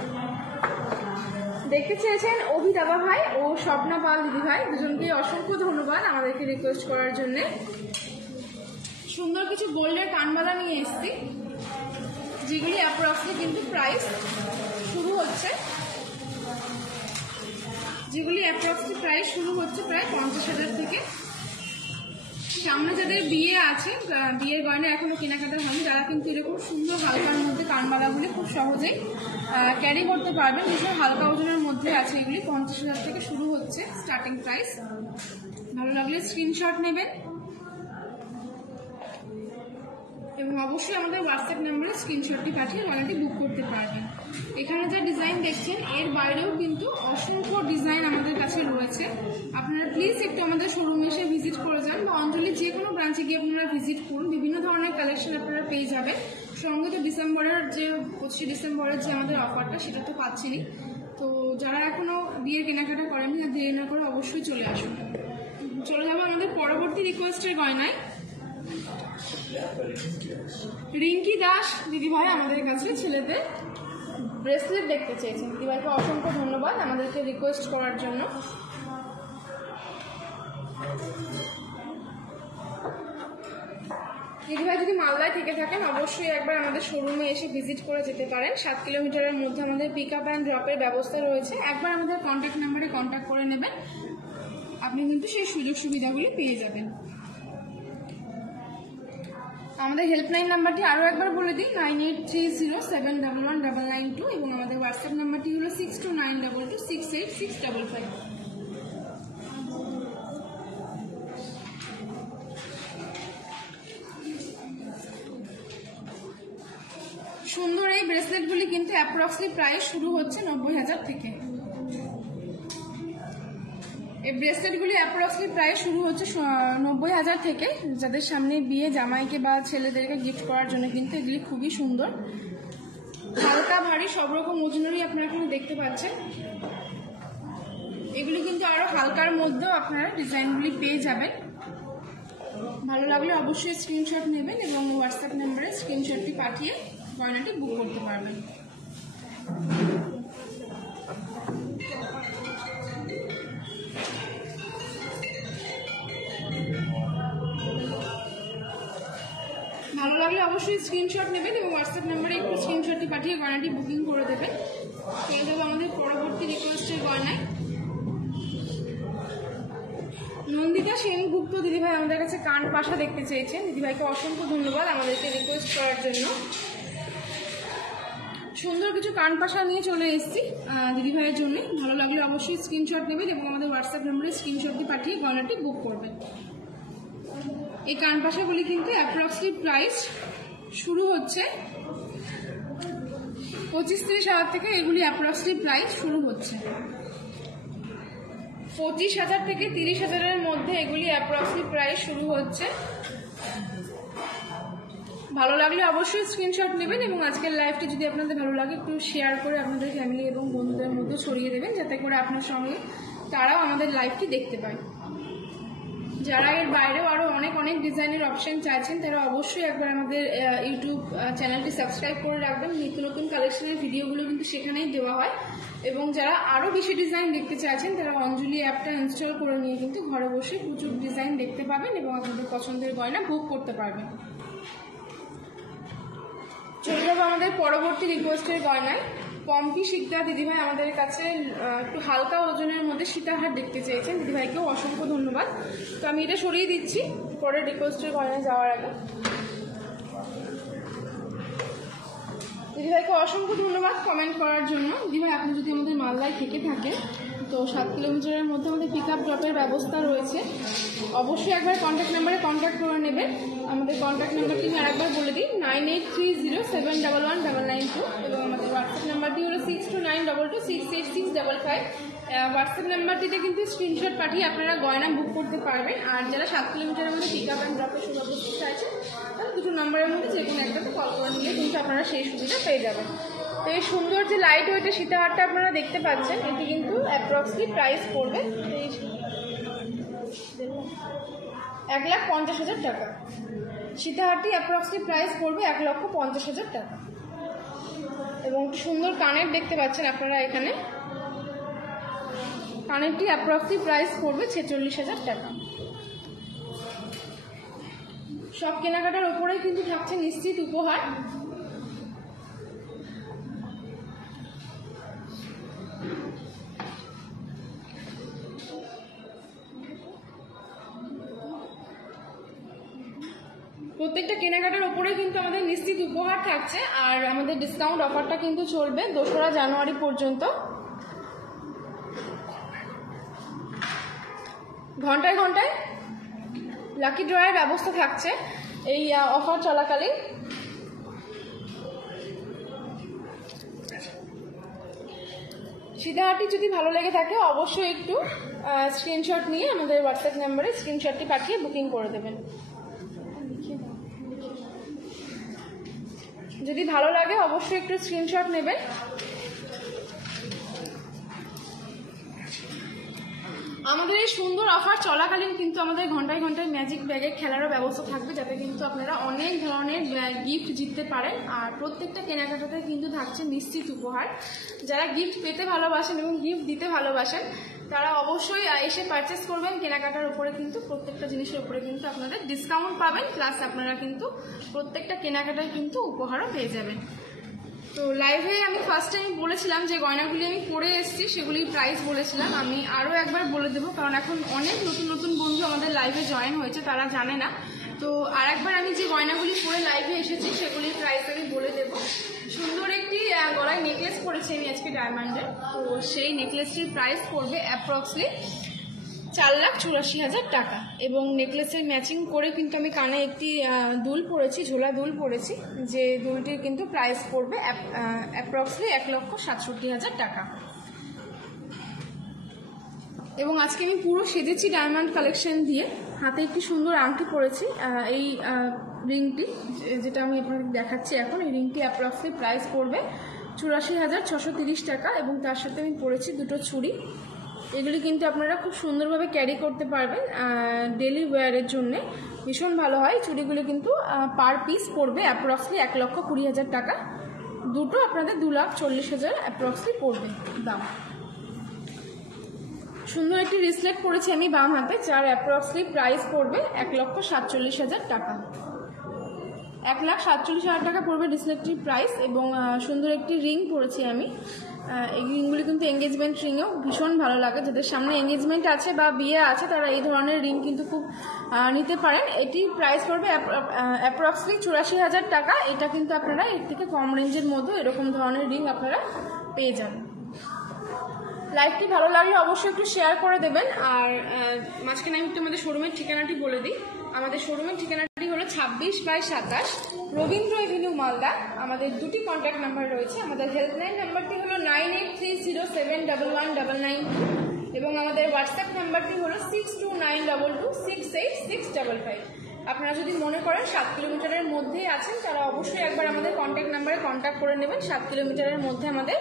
দেখতে চেয়েছেন অভি দাদা ভাই ও স্বপ্না পাল দিদি ভাই, দুজনকে অসংখ্য ধন্যবাদ আমাদেরকে রিকোয়েস্ট করার জন্য। সুন্দর কিছু গোল্ডের কানবালা নিয়ে এসছি, যেগুলি অ্যাপ্রক্সলি কিন্তু প্রাইস শুরু হচ্ছে প্রায় 50 হাজার থেকে। সামনে যাদের বিয়ে আছে, বিয়ের গয়না এখনো কেনাকাটা হয়নি, যারা কিন্তু এরকম সুন্দর হালকার মধ্যে কানবালাগুলি খুব সহজেই ক্যারি করতে পারবেন। ভীষণ হালকা ওজনের মধ্যে আছে এগুলি। 50 হাজার থেকে শুরু হচ্ছে স্টার্টিং প্রাইস। ভালো লাগলে স্ক্রিনশট নেবেন এবং অবশ্যই আমাদের হোয়াটসঅ্যাপ নাম্বারে স্ক্রিনশটটি পাঠিয়ে গয়নাটি বুক করতে পারবেন। এখানে যে ডিজাইন দেখছেন এর বাইরেও কিন্তু অসংখ্য ডিজাইন আমাদের কাছে রয়েছে। আপনারা প্লিজ একটু আমাদের শোরুমে এসে ভিজিট করে যান বা অঞ্জলির যে কোনো ব্রাঞ্চে গিয়ে আপনারা ভিজিট করুন। বিভিন্ন ধরনের কালেকশন আপনারা পেয়ে যাবেন। সঙ্গে তো ডিসেম্বরের যে 25 ডিসেম্বরের যে আমাদের অফারটা সেটা তো পাচ্ছেনই। তো যারা এখনো বিয়ের কেনাকাটা করেননি আর দেরি না করে অবশ্যই চলে আসুন। চলে যাবো আমাদের পরবর্তী রিকোয়েস্টের গয়নায়। রিঙ্কি দাস দিদিভাই আমাদের কাছে ছেলেদের ব্রেসলেট দেখতে চেয়েছেন। দিদিভাইকে অসংখ্য ধন্যবাদ আমাদেরকে রিকোয়েস্ট করার জন্য। দিদিভাই যদি মালদায় থেকে থাকেন অবশ্যই একবার আমাদের শোরুমে এসে ভিজিট করে যেতে পারেন। 7 কিলোমিটারের মধ্যে আমাদের পিক আপ অ্যান্ড ড্রপের ব্যবস্থা রয়েছে। একবার আমাদের কন্ট্যাক্ট নাম্বারে কন্ট্যাক্ট করে নেবেন, আপনি কিন্তু সেই সুযোগ সুবিধাগুলি পেয়ে যাবেন। আমাদের হেল্পলাইন নাম্বারটি আরও একবার বলে দিই, 9830711992 এবং আমাদের হোয়াটসঅ্যাপ নাম্বারটি হলো 6292268655। সুন্দর এই ব্রেসলেটগুলি কিন্তু অ্যাপ্রক্সলি প্রাইস শুরু হচ্ছে 90 হাজার থেকে। এই ব্রেসলেটগুলি অ্যাপ্রক্সলি প্রাইস শুরু হচ্ছে 90 হাজার থেকে। যাদের সামনে বিয়ে, জামাইকে বা ছেলেদেরকে গিফট করার জন্য কিন্তু এগুলি খুবই সুন্দর। হালকা ভারী সব রকম ওজনেরই আপনারা এখানে দেখতে পাচ্ছেন। এগুলি কিন্তু আরও হালকার মধ্যেও আপনারা ডিজাইনগুলি পেয়ে যাবেন। ভালো লাগলে অবশ্যই স্ক্রিনশট নেবেন এবং হোয়াটসঅ্যাপ নাম্বারে স্ক্রিনশটটি পাঠিয়ে গয়নাটি বুক করতে পারবেন। ভালো লাগলে অবশ্যই স্ক্রিনশট নেবেন এবং হোয়াটসঅ্যাপ নাম্বারে একটু স্ক্রিনশটটি পাঠিয়ে গয়নাটি বুকিং করে দেবেন। চলে যাবো আমাদের পরবর্তী রিকোয়েস্টের গয়নায়। নন্দিতা সেনগুপ্ত দিদিভাই আমাদের কাছে কান পাশা দেখতে চেয়েছেন। দিদিভাইকে অসংখ্য ধন্যবাদ আমাদেরকে রিকোয়েস্ট করার জন্য। সুন্দর কিছু কান পাশা নিয়ে চলে এসেছি দিদিভাইয়ের জন্য। ভালো লাগলে অবশ্যই স্ক্রিনশট নেবেন এবং আমাদের হোয়াটসঅ্যাপ নম্বরে স্ক্রিনশট দিয়ে পাঠিয়ে গয়নাটি বুক করবেন। এই কান পাশাগুলি কিন্তু অ্যাপ্রক্সিমেট প্রাইস শুরু হচ্ছে 25-30 হাজার থেকে। এগুলি অ্যাপ্রক্সিমেট প্রাইস শুরু হচ্ছে 25,000 থেকে 30,000-এর মধ্যে। এগুলি অ্যাপ্রক্সিমেট প্রাইস শুরু হচ্ছে। ভালো লাগলে অবশ্যই স্ক্রিনশট নেবেন এবং আজকের লাইভটি যদি আপনাদের ভালো লাগে একটু শেয়ার করে আপনাদের ফ্যামিলি এবং বন্ধুদের মধ্যে ছড়িয়ে দেবেন, যাতে করে আপনার সঙ্গে তারাও আমাদের লাইভটি দেখতে পায়। যারা এর বাইরেও আরও অনেক ডিজাইনের অপশন চাইছেন তারা অবশ্যই একবার আমাদের ইউটিউব চ্যানেলটি সাবস্ক্রাইব করে রাখবেন। নিত্য নতুন কালেকশনের ভিডিওগুলো কিন্তু সেখানেই দেওয়া হয়। এবং যারা আরও বেশি ডিজাইন দেখতে চাইছেন তারা অঞ্জলি অ্যাপটা ইনস্টল করে নিয়ে কিন্তু ঘরে বসে প্রচুর ডিজাইন দেখতে পাবেন এবং আপনাদের পছন্দের গয়না বুক করতে পারবেন। চলে যাবো আমাদের পরবর্তী রিকোয়েস্টের গয়নায়। পম্পি শিকদার দিদিভাই আমাদের কাছে একটু হালকা ওজনের মধ্যে সীতাহার দেখতে চেয়েছেন। দিদিভাইকেও অসংখ্য ধন্যবাদ। তো আমি এটা সরিয়ে দিচ্ছি পরের রিকোয়েস্টের গয়নায় যাওয়ার আগে। দিদিভাইকে অসংখ্য ধন্যবাদ কমেন্ট করার জন্য। দিদিভাই আপনি যদি আমাদের মালদায় থেকে থাকেন তো 7 কিলোমিটারের মধ্যে আমাদের পিক আপ ড্রপের ব্যবস্থা রয়েছে। অবশ্যই একবার কন্ট্যাক্ট নাম্বারে কন্ট্যাক্ট করে নেবেন। আমাদের কন্ট্যাক্ট নাম্বারটি আমি আরেকবার বলে দিই 9830711192 এবং আমাদের হোয়াটসঅ্যাপ নাম্বারটি হলো 6292268655। হোয়াটসঅ্যাপ নাম্বারটিতে কিন্তু স্ক্রিনশট পাঠিয়ে আপনারা গয়না বুক করতে পারবেন। আর যারা 7 কিলোমিটারের মধ্যে পিক আপ অ্যান্ড ড্রপের সুবিধা বুঝতে চাইছেন তাহলে দুটো নাম্বারের মধ্যে যে কোনো একটাতে কল করে নিলে কিন্তু আপনারা সেই সুবিধা পেয়ে যাবেন। তো এই সুন্দর যে লাইট ওয়েটের সীতাহারটা আপনারা দেখতে পাচ্ছেন এটি কিন্তু অ্যাপ্রক্সিমেট প্রাইস পড়বে 1,50,000 টাকা। সীতাহারটি অ্যাপ্রক্সিমেট প্রাইস পড়বে 1,50,000 টাকা। এবং সুন্দর কানের দেখতে পাচ্ছেন আপনারা এখানে। কানেরটি অ্যাপ্রক্সিমেট প্রাইস পড়বে 46,000 টাকা। সব কেনাকাটার ওপরেই কিন্তু থাকছে নিশ্চিত উপহার। প্রত্যেকটা কেনাকাটার ওপরে কিন্তু আমাদের নিশ্চিত উপহার থাকছে। আর আমাদের ডিসকাউন্ট অফারটা কিন্তু চলবে 2রা জানুয়ারি পর্যন্ত। ঘন্টায় ঘন্টায় লাকি ড্রয়ের ব্যবস্থা থাকছে এই অফার চলাকালীন। সীতাহারটি যদি ভালো লেগে থাকে অবশ্যই একটু স্ক্রিনশট নিয়ে আমাদের হোয়াটসঅ্যাপ নাম্বারে স্ক্রিনশটটি পাঠিয়ে বুকিং করে দেবেন। যদি ভালো লাগে অবশ্যই একটু স্ক্রিনশট নেবেন। আমাদের এই সুন্দর অফার চলাকালীন কিন্তু আমাদের ঘন্টায় ঘন্টায় ম্যাজিক ব্যাগের খেলারও ব্যবস্থা থাকবে, যাতে কিন্তু আপনারা অনেক ধরনের গিফট জিততে পারেন। আর প্রত্যেকটা কেনাকাটাতে কিন্তু থাকছে নিশ্চিত উপহার। যারা গিফট পেতে ভালোবাসেন এবং গিফট দিতে ভালোবাসেন তারা অবশ্যই এসে পারচেস করবেন। কেনাকাটার উপরে কিন্তু প্রত্যেকটা জিনিসের উপরে কিন্তু আপনাদের ডিসকাউন্ট পাবেন, প্লাস আপনারা কিন্তু প্রত্যেকটা কেনাকাটায় কিন্তু উপহারও পেয়ে যাবেন। তো লাইভে আমি ফার্স্ট টাইম বলেছিলাম যে গয়নাগুলি আমি পরে এসেছি সেগুলির প্রাইস বলেছিলাম। আমি আরও একবার বলে দেবো, কারণ এখন অনেক নতুন নতুন বন্ধু আমাদের লাইভে জয়েন হয়েছে, তারা জানে না। তো আর একবার আমি যে গয়নাগুলি পরে লাইভে এসেছি সেগুলির প্রাইস আমি বলে দেবো। সুন্দর একটি গলায় নেকলেস পরেছি আমি আজকে ডায়মন্ডের। তো সেই নেকলেসটির প্রাইস পড়বে অ্যাপ্রক্সলি 4,84,000 টাকা। এবং নেকলেসের ম্যাচিং করে কিন্তু আমি কানে একটি দুল পরেছি, ঝোলা দুল পরেছি, যে দুলটির কিন্তু প্রাইস পড়বে অ্যাপ্রক্সলি 1,67,000 টাকা। এবং আজকে আমি পুরো সেজেছি ডায়মন্ড কালেকশন দিয়ে। হাতে একটি সুন্দর আংটি পরেছি। এই রিংটি যেটা আমি আপনাকে দেখাচ্ছি এখন, এই রিংটি অ্যাপ্রক্সলি প্রাইস পড়বে 84,630 টাকা। এবং তার সাথে আমি পরেছি দুটো চুড়ি। এগুলি কিন্তু আপনারা খুব সুন্দরভাবে ক্যারি করতে পারবেন ডেলি ওয়্যারের জন্যে, ভীষণ ভালো হয়। চুড়িগুলি কিন্তু পার পিস পড়বে অ্যাপ্রক্সলি 1,20,000 টাকা। দুটো আপনাদের 2,40,000 অ্যাপ্রক্সলি পড়বে দাম। সুন্দর একটি রিসলেট পরেছি আমি বাম হাতে, যার অ্যাপ্রক্সলি প্রাইস পড়বে 1,47,000 টাকা। 1,47,000 টাকা পড়বে ডিসনেকটির প্রাইস। এবং সুন্দর একটি রিং পরেছি আমি। এই রিংগুলি কিন্তু এঙ্গেজমেন্ট রিংও ভীষণ ভালো লাগে। যাদের সামনে এঙ্গেজমেন্ট আছে বা বিয়ে আছে তারা এই ধরনের রিং কিন্তু খুব নিতে পারেন। এটির প্রাইস পড়বে অ্যাপ্রক্সিমেটলি 84,000 টাকা। এটা কিন্তু আপনারা এর থেকে কম রেঞ্জের মধ্যে এরকম ধরনের রিং আপনারা পেয়ে যাবেন। লাইভটি ভালো লাগলে অবশ্যই একটু শেয়ার করে দেবেন। আর মাঝখানে আমি একটু আমাদের শোরুমের ঠিকানাটি বলে দিই। আমাদের শোরুমের ঠিকানাটি হলো 26/27 রবীন্দ্র এভিনিউ, মালদা। আমাদের দুটি কন্ট্যাক্ট নাম্বার রয়েছে। আমাদের হেল্পলাইন নাম্বারটি হলো 9830711992 এবং আমাদের হোয়াটসঅ্যাপ নাম্বারটি হলো 6292268655। আপনারা যদি মনে করেন 7 কিলোমিটারের মধ্যেই আছেন তারা অবশ্যই একবার আমাদের কন্ট্যাক্ট নাম্বারে কন্ট্যাক্ট করে নেবেন। 7 কিলোমিটারের মধ্যে আমাদের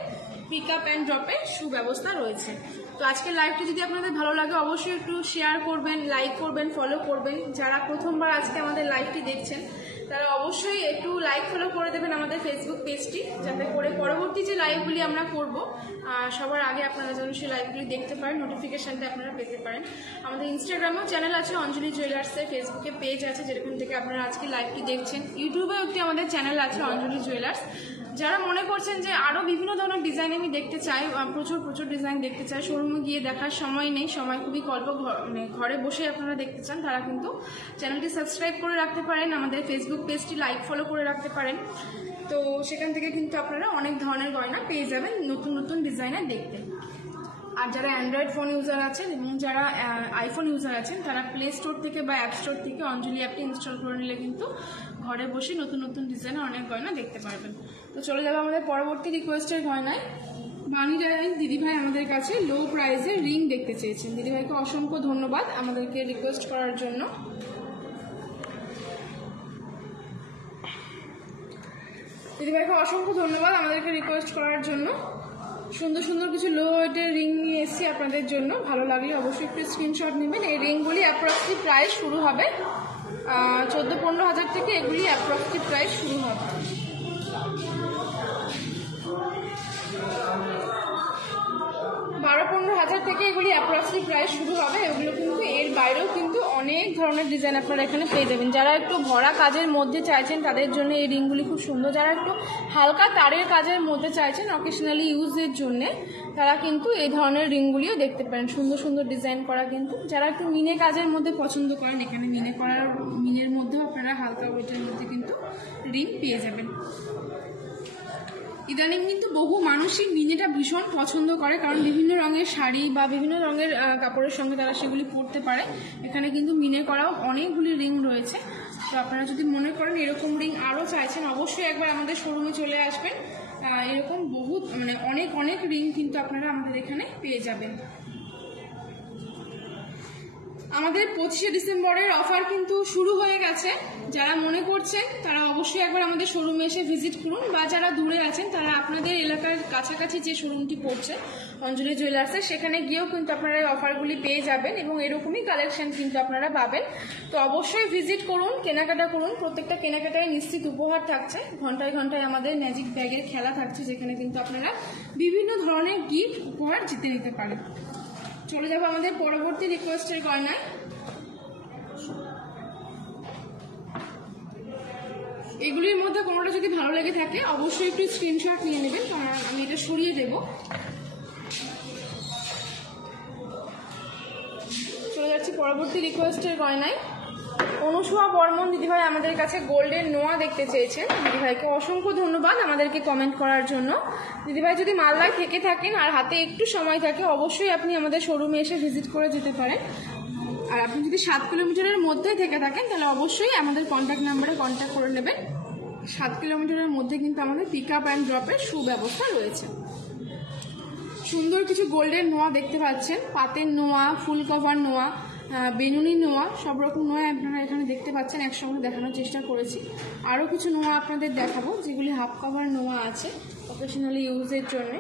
পিক আপ অ্যান্ড ড্রপের সুব্যবস্থা রয়েছে। তো আজকের লাইভটি যদি আপনাদের ভালো লাগে অবশ্যই একটু শেয়ার করবেন, লাইক করবেন, ফলো করবেন। যারা প্রথমবার আজকে আমাদের লাইভটি দেখছেন তারা অবশ্যই একটু লাইক ফলো করে দেবেন আমাদের ফেসবুক পেজটি, যাতে করে পরবর্তী যে লাইভগুলি আমরা করব সবার আগে আপনারা যেন সেই লাইভগুলি দেখতে পারেন, নোটিফিকেশানটা আপনারা পেতে পারেন। আমাদের ইনস্টাগ্রামেও চ্যানেল আছে অঞ্জলি জুয়েলার্সের, ফেসবুকে পেজ আছে যেরকম থেকে আপনারা আজকে লাইভটি দেখছেন। ইউটিউবেও একটি আমাদের চ্যানেল আছে অঞ্জলি জুয়েলার্স। যারা মনে করছেন যে আরও বিভিন্ন ধরনের ডিজাইন আমি দেখতে চাই, প্রচুর ডিজাইন দেখতে চাই, শোরুমে গিয়ে দেখার সময় নেই, সময় খুবই অল্প, ঘরে বসে আপনারা দেখতে চান, তারা কিন্তু চ্যানেলটি সাবস্ক্রাইব করে রাখতে পারেন, আমাদের ফেসবুক পেজটি লাইক ফলো করে রাখতে পারেন। তো সেখান থেকে কিন্তু আপনারা অনেক ধরনের গয়না পেয়ে যাবেন নতুন ডিজাইনের দেখতে। আর যারা অ্যান্ড্রয়েড ফোন ইউজার আছেন এবং যারা আইফোন ইউজার আছেন তারা প্লে স্টোর থেকে বা অ্যাপ স্টোর থেকে অঞ্জলি অ্যাপটি ইনস্টল করে নিলে কিন্তু ঘরে বসে নতুন ডিজাইনের অনেক গয়না দেখতে পারবেন। তো চলে যাবো আমাদের পরবর্তী রিকোয়েস্টের গয়নায়। বাণী রায় দিদিভাই আমাদের কাছে লো প্রাইসের রিং দেখতে চেয়েছেন। দিদিভাইকে অসংখ্য ধন্যবাদ আমাদেরকে রিকোয়েস্ট করার জন্য। দিদিভাইকে অসংখ্য ধন্যবাদ আমাদেরকে রিকোয়েস্ট করার জন্য। সুন্দর কিছু লো ওয়েটের রিং নিয়ে এসেছি আপনাদের জন্য। ভালো লাগলে অবশ্যই একটু স্ক্রিনশট নেবেন। এই রিংগুলি অ্যাপ্রক্সিমেটলি প্রাইস শুরু হবে 14-15 হাজার থেকে। এগুলি অ্যাপ্রক্সিমেটলি প্রাইস শুরু হবে 12-15 হাজার থেকে। এগুলি অ্যাপ্রক্সিমেটলি প্রাইস শুরু হবে। এগুলো কিন্তু এর বাইরেও কিন্তু অনেক ধরনের ডিজাইন আপনারা এখানে পেয়ে যাবেন। যারা একটু ভরা কাজের মধ্যে চাইছেন তাদের জন্য এই রিংগুলি খুব সুন্দর। যারা একটু হালকা তারের কাজের মধ্যে চাইছেন অকেশনালি ইউজের জন্যে তারা কিন্তু এই ধরনের রিংগুলিও দেখতে পারেন। সুন্দর ডিজাইন করা কিন্তু। যারা একটু মিনে কাজের মধ্যে পছন্দ করেন এখানে মিনের মধ্যেও আপনারা হালকা ওয়েটের মধ্যে কিন্তু রিং পেয়ে যাবেন। ইদানিং কিন্তু বহু মানুষই মিনেটা ভীষণ পছন্দ করে, কারণ বিভিন্ন রঙের শাড়ি বা বিভিন্ন রঙের কাপড়ের সঙ্গে তারা সেগুলি পরতে পারে। এখানে কিন্তু মিনে করাও অনেকগুলি রিং রয়েছে। তো আপনারা যদি মনে করেন এরকম রিং আরও চাইছেন অবশ্যই একবার আমাদের শোরুমে চলে আসবেন। এরকম অনেক রিং কিন্তু আপনারা আমাদের এখানে পেয়ে যাবেন। আমাদের 25শে ডিসেম্বরের অফার কিন্তু শুরু হয়ে গেছে। যারা মনে করছেন তারা অবশ্যই একবার আমাদের শোরুমে এসে ভিজিট করুন, বা যারা দূরে আছেন তারা আপনাদের এলাকার কাছাকাছি যে শোরুমটি পড়ছে অঞ্জলি জুয়েলার্সের সেখানে গিয়েও কিন্তু আপনারা এই অফারগুলি পেয়ে যাবেন এবং এরকমই কালেকশন কিন্তু আপনারা পাবেন। তো অবশ্যই ভিজিট করুন, কেনাকাটা করুন। প্রত্যেকটা কেনাকাটায় নিশ্চিত উপহার থাকছে। ঘন্টায় আমাদের ম্যাজিক ব্যাগের খেলা থাকছে, যেখানে কিন্তু আপনারা বিভিন্ন ধরনের গিফট উপহার জিতে নিতে পারেন। চলে যাবো আমাদের পরবর্তী রিকোয়েস্টের গয়নায়। এগুলির মধ্যে কোনোটা যদি ভালো লেগে থাকে অবশ্যই একটু স্ক্রিনশট নিয়ে নেবেন, কারণ আমি এটা সরিয়ে দেব। চলে যাচ্ছি পরবর্তী রিকোয়েস্টের গয়নায়। অনুসুয়া বর্মন দিদিভাই আমাদের কাছে গোল্ডের নোয়া দেখতে চেয়েছেন। দিদিভাইকে অসংখ্য ধন্যবাদ আমাদেরকে কমেন্ট করার জন্য। দিদিভাই যদি মালদায় থেকে থাকেন আর হাতে একটু সময় থাকে অবশ্যই আপনি আমাদের শোরুমে এসে ভিজিট করে যেতে পারেন। আর আপনি যদি 7 কিলোমিটারের মধ্যে থেকে থাকেন তাহলে অবশ্যই আমাদের কন্ট্যাক্ট নাম্বারে কন্ট্যাক্ট করে নেবেন। 7 কিলোমিটারের মধ্যে কিন্তু আমাদের পিক আপ অ্যান্ড ড্রপের সুব্যবস্থা রয়েছে। সুন্দর কিছু গোল্ডের নোয়া দেখতে পাচ্ছেন। পাতের নোয়া, ফুল কভার নোয়া, বেনুনি নোয়া, সব রকম নোয়া আপনারা এখানে দেখতে পাচ্ছেন। একসঙ্গে দেখানোর চেষ্টা করেছি। আরও কিছু নোয়া আপনাদের দেখাবো যেগুলি হাফ কভার নোয়া আছে অকেশনালি ইউজের জন্য।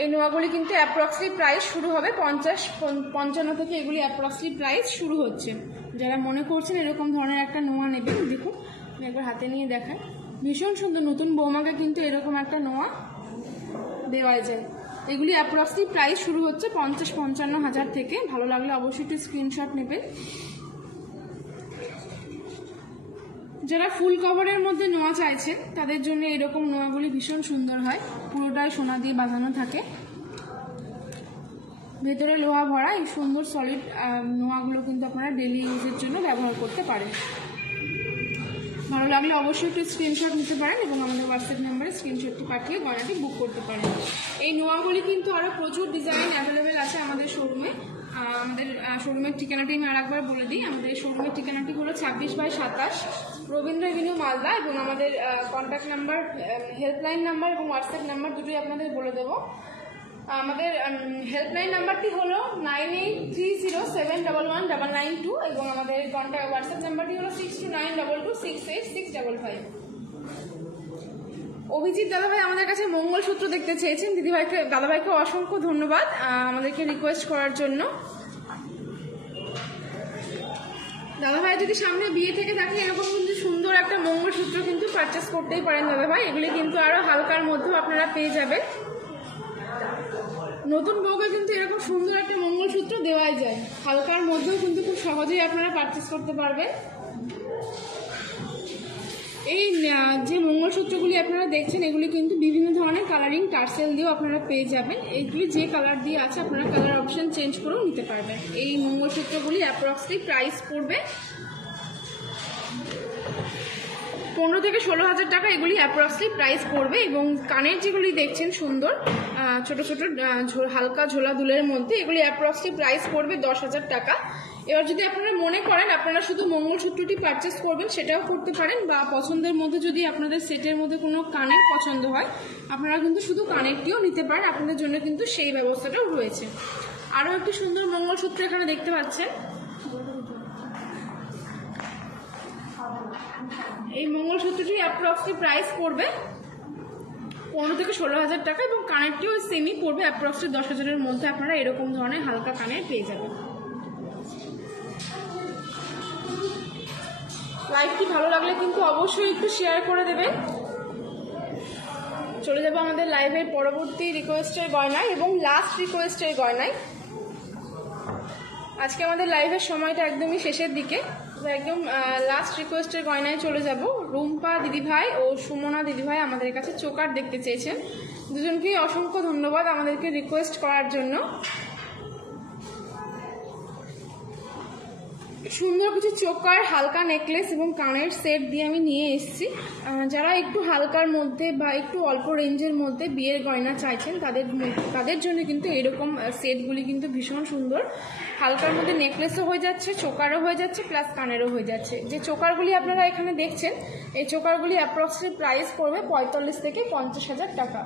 এই নোয়াগুলি কিন্তু অ্যাপ্রক্সিমেটলি প্রাইস শুরু হবে 50-55 থেকে। এগুলি অ্যাপ্রক্সিমেটলি প্রাইস শুরু হচ্ছে। যারা মনে করছেন এরকম ধরনের একটা নোয়া নেবেন, দেখুন আমি একবার হাতে নিয়ে দেখাই। ভীষণ সুন্দর। নতুন বৌমাকে কিন্তু এরকম একটা নোয়া দেওয়া যায়। এগুলি অ্যাপ্রক্সিমেটলি প্রাইস শুরু হচ্ছে 50-55 হাজার থেকে। ভালো লাগলে অবশ্যই একটু স্ক্রিনশট নেবেন। যারা ফুল কভারের মধ্যে নোয়া চাইছেন তাদের জন্য এরকম নোয়াগুলি ভীষণ সুন্দর হয়, পুরোটাই সোনা দিয়ে বাঁধানো থাকে, ভেতরে লোহা ভরা। এই সুন্দর সলিড নোয়াগুলো কিন্তু আপনারা ডেলি ইউজের জন্য ব্যবহার করতে পারেন। ভালো লাগলে অবশ্যই একটু স্ক্রিনশট নিতে পারেন এবং আমাদের হোয়াটসঅ্যাপ নাম্বারে স্ক্রিনশটটি পাঠিয়ে গয়নাটি বুক করতে পারেন। এই নোয়াগুলি কিন্তু আরও প্রচুর ডিজাইন অ্যাভেলেবেল আছে আমাদের শোরুমে। আমাদের শোরুমের ঠিকানাটি আমি আরেকবার বলে দিই। আমাদের শোরুমের ঠিকানাটি হলো 26/27 রবীন্দ্র এভিনিউ, মালদা। এবং আমাদের কন্ট্যাক্ট নাম্বার, হেল্পলাইন নাম্বার এবং হোয়াটসঅ্যাপ নাম্বার দুটোই আপনাদের বলে দেবো। আমাদের হেল্পলাইন নাম্বারটি হলো 9830711192 এবং আমাদের কন্ট্যাক্ট হোয়াটসঅ্যাপ নাম্বারটি হলো 6292268655। অভিজিৎ দাদাভাই আমাদের কাছে মঙ্গলসূত্র দেখতে চেয়েছেন। দাদাভাইকে অসংখ্য ধন্যবাদ আমাদেরকে রিকোয়েস্ট করার জন্য। দাদাভাই যদি সামনে বিয়ে থেকে থাকে এরকম কিন্তু সুন্দর একটা মঙ্গলসূত্র কিন্তু পারচেস করতেই পারেন দাদাভাই। এগুলি কিন্তু আরো হালকার মধ্যেও আপনারা পেয়ে যাবেন। নতুন বউকে কিন্তু এরকম সুন্দর একটা মঙ্গলসূত্র দেওয়াই যায়, হালকার মধ্যেও কিন্তু খুব সহজেই আপনারা পারচেস করতে পারবেন। এই যে মঙ্গলসূত্রগুলি আপনারা দেখছেন এগুলি কিন্তু বিভিন্ন ধরনের কালারিং টার্সেল দিয়েও আপনারা পেয়ে যাবেন। এইগুলি যে কালার দিয়ে আছে আপনারা কালার অপশন চেঞ্জ করেও নিতে পারবেন। এই মঙ্গলসূত্রগুলি অ্যাপ্রক্সলি প্রাইস পড়বে 15 থেকে 16,000 টাকা। এগুলি অ্যাপ্রক্সলি প্রাইস পড়বে। এবং কানের যেগুলি দেখছেন সুন্দর ছোট ছোট হালকা ঝোলা দুলের মধ্যে, এগুলি অ্যাপ্রক্সলি প্রাইস পড়বে 10,000 টাকা। এবার যদি আপনারা মনে করেন আপনারা শুধু মঙ্গলসূত্রটি পারচেস করবেন সেটাও করতে পারেন, বা পছন্দের মধ্যে যদি আপনাদের সেটের মধ্যে কোনো কানের পছন্দ হয় আপনারা কিন্তু শুধু কানেরটিও নিতে পারেন, আপনাদের জন্য কিন্তু সেই ব্যবস্থাটাও রয়েছে। আরও একটি সুন্দর মঙ্গলসূত্র এখানে দেখতে পাচ্ছেন। এই মঙ্গলসূত্রটি অ্যাপ্রক্সলি প্রাইস পড়বে 15 থেকে 16,000 টাকা এবং কানেরটিও সেমই পড়বে অ্যাপ্রক্সলি 10,000-এর মধ্যে। আপনারা এরকম ধরনের হালকা কানের পেয়ে যাবেন। লাইভটি ভালো লাগলে কিন্তু অবশ্যই একটু শেয়ার করে দেবেন। চলে যাবো আমাদের লাইভের পরবর্তী রিকোয়েস্টের গয়নায় এবং লাস্ট রিকোয়েস্টের গয়নায়। আজকে আমাদের লাইভের সময়টা একদমই শেষের দিকে, একদম লাস্ট রিকোয়েস্টের গয়নায় চলে যাব। রুম্পা দিদিভাই ও সুমনা দিদিভাই আমাদের কাছে চোকার দেখতে চেয়েছেন। দুজনকেই অসংখ্য ধন্যবাদ আমাদেরকে রিকোয়েস্ট করার জন্য। সুন্দর কিছু চোকার, হালকা নেকলেস এবং কানের সেট দিয়ে আমি নিয়ে এসেছি। যারা একটু হালকার মধ্যে বা একটু অল্প রেঞ্জের মধ্যে বিয়ের গয়না চাইছেন তাদের জন্য কিন্তু এরকম সেটগুলি কিন্তু ভীষণ সুন্দর। হালকার মধ্যে নেকলেসও হয়ে যাচ্ছে, চোকারও হয়ে যাচ্ছে, প্লাস কানেরও হয়ে যাচ্ছে। যে চোকারগুলি আপনারা এখানে দেখছেন এই চোকারগুলি অ্যাপ্রক্সিমেট প্রাইস পড়বে 45 থেকে 50,000 টাকা।